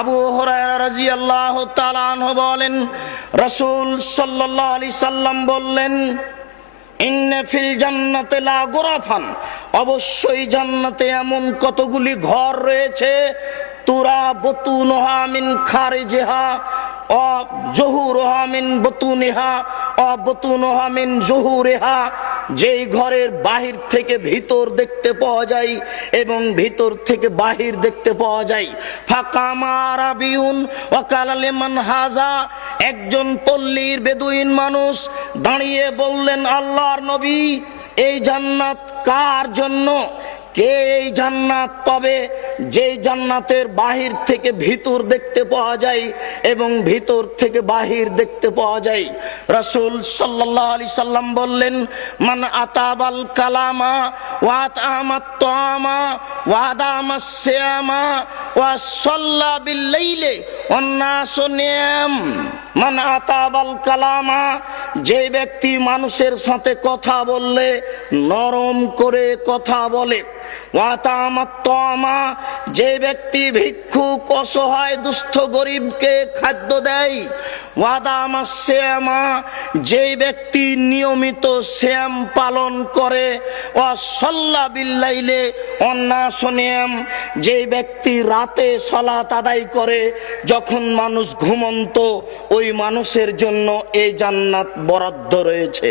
আবু হুরায়রা রাদিয়াল্লাহু তাআলা আনহু বলেন, রাসূল সাল্লাল্লাহু আলাইহি সাল্লাম বললেন, ইন্না ফিল জান্নাতি লা গুরাফান, অবশ্যই জান্নাতে এমন কতগুলি ঘর রয়েছে, তুরা বুতুনহা মিন খারিজিহা ও জুহুরুহা মিন বুতুনিহা ও বুতুনহা মিন জুহুরিহা, যেই ঘরের বাহির থেকে ভিতর দেখতে পাওয়া যায় এবং ভিতর থেকে বাহির দেখতে পাওয়া যায়। ফাকামা আরাবিউন ওয়া কালা লিমান হাযা, একজন পল্লীর বেদুইন মানুষ দাঁড়িয়ে বললেন, আল্লাহর নবী, এই জান্নাত কার জন্য? কে এই জান্নাত পাবে যেই জান্নাতের বাহির থেকে ভিতর দেখতে পাওয়া যায় এবং ভিতর থেকে বাহির দেখতে পাওয়া যায়? রাসূল সাল্লাল্লাহু আলাইহি সাল্লাম বললেন, মান আতাবাল কালামা ওয়া আতামাত তাআমা ওয়া আদামাস সিয়ামা ওয়া সাল্লা বিল লাইলি ওয়ান নাসু নিয়াম। মান আতাবাল কালামা, যে ব্যক্তি মানুষের সাথে কথা বললে নরম করে কথা বলে। ওয়াতামাত তাআমা, যে ব্যক্তি ভিক্ষুক, অসহায়, দুস্থ, গরিবকে খাদ্য দেয়। ওয়াদামাস সিয়ামা, যে ব্যক্তি নিয়মিত সিয়াম পালন করে। ওয়া সাল্লা বিল লাইলি ওয়ান নাসু নিয়াম, যে ব্যক্তি রাতে সালাত আদায় করে যখন মানুষ ঘুমন্ত, ওই মানুষের জন্য এই জান্নাত বরাদ্দ রয়েছে।